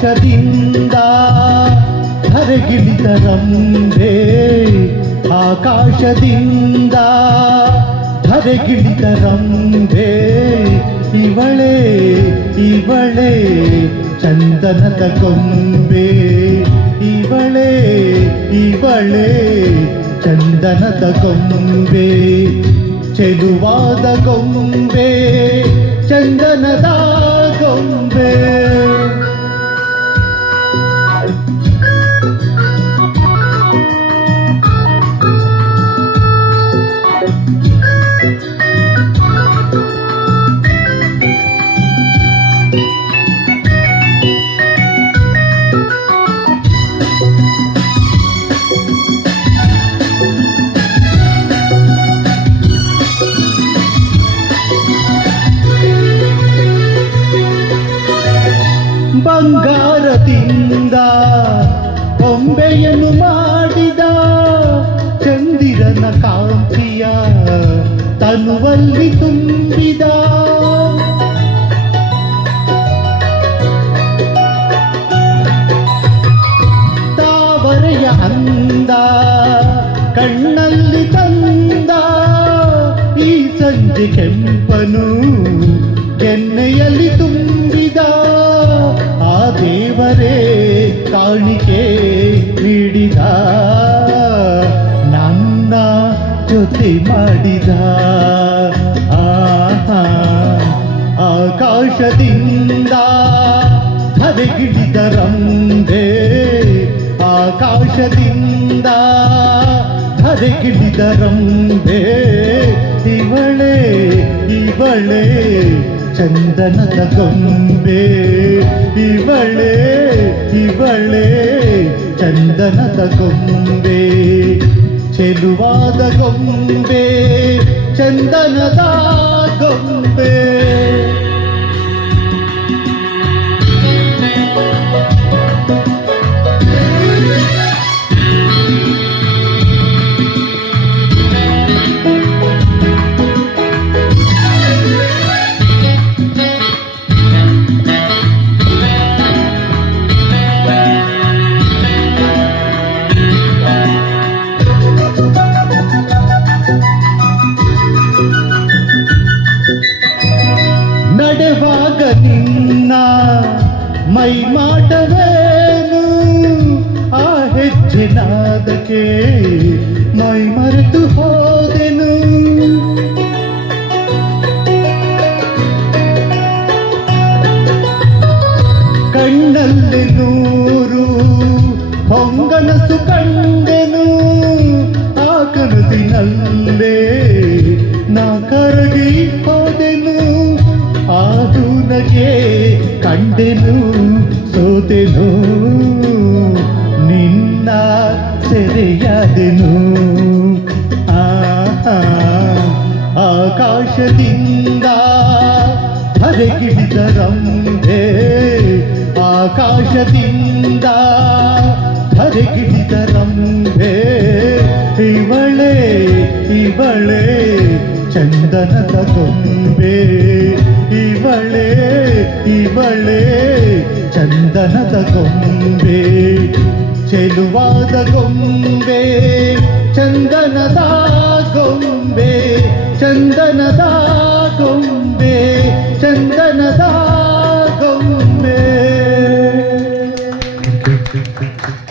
ಆಕಾಶದಿಂದ ಧರೆಗಿಳಿದ ರಂಬೆ, ಆಕಾಶದಿಂದ ಧರೆಗಿಳಿದ ರಂಬೆ, ಇವಳೇ ಇವಳೇ ಚಂದನದ ಗೊಂಬೆ, ಇವಳೇ ಇವಳೇ ಚಂದನದ ಗೊಂಬೆ, ಚೆಲುವಾದ ಗೊಂಬೆ ಚಂದನದ ಗೊಂಬೆ. ಬಂಗಾರದಿಂದ ಗೊಂಬೆಯನ್ನು ಮಾಡಿದ, ಚಂದಿರನ ಕಾಂತಿಯ ತನುವಲ್ಲಿ ತುಂಬಿದ, ತಾವರೆಯ ಅಂದ ಕಣ್ಣಲ್ಲಿ ತಂದ, ಈ ಸಂಜೆ ಕೆಂಪನು ಎಣ್ಣೆಯಲ್ಲಿ ತುಂಬಿದ, ಆ ದೇವರೇ ಕಾಣಿಕೆ ನೀಡಿದ, ನನ್ನ ಜೊತೆ ಮಾಡಿದ. ಆಕಾಶದಿಂದ ಧರೆಗಿಳಿದ ರಂಬೆ, ಆಕಾಶದಿಂದ ಧರೆಗಿಳಿದ ರಂಬೆ, ಇವಳೇ ಇವಳೇ ಚಂದನದ ಗೊಂಬೆ, ಇವಳೇ ಇವಳೇ ಚಂದನದ ಗೊಂಬೆ, ಚೆಲುವಾದ ಗೊಂಬೆ ಚಂದನದ ಗೊಂಬೆ. ನಡೆವಾಗ ನಿನ್ನ ಮೈ ಮಾಡವೇನು, ಆ ಹೆಜ್ಜೆ ನಾದಕ್ಕೆ ಮೈ ಮರೆತು ಹೋದೆನು, ಕಣ್ಣಲ್ಲಿ ನೂರು ಹೊಂಗನಸು ಕಂಡೆನು, ಆ ಕನಸಿನಲ್ಲೇ ನಾ ಕರಗಿ ಹೋದೆನು, ಆದು ನಗೆ ಕಂಡೆನು ಸೋತೆನು, ನಿನ್ನ ಸೆರೆಯಾದೆನು. ಆಕಾಶದಿಂದ ಧರೆಗಿಳಿದ ರಂಬೆ, ಆಕಾಶದಿಂದ ಧರೆಗಿಳಿದ ರಂಬೆ, ಇವಳೇ ಇವಳೇ ಚಂದನದ ಗೊಂಬೆ, ಇವಳೇ ಇವಳೇ ಚಂದನದ ಗೊಂಬೆ, ಚೆಲುವಾದ ಗೊಂಬೆ ಚಂದನದ ಗೊಂಬೆ, ಚಂದನದ ಗೊಂಬೆ ಚಂದನದ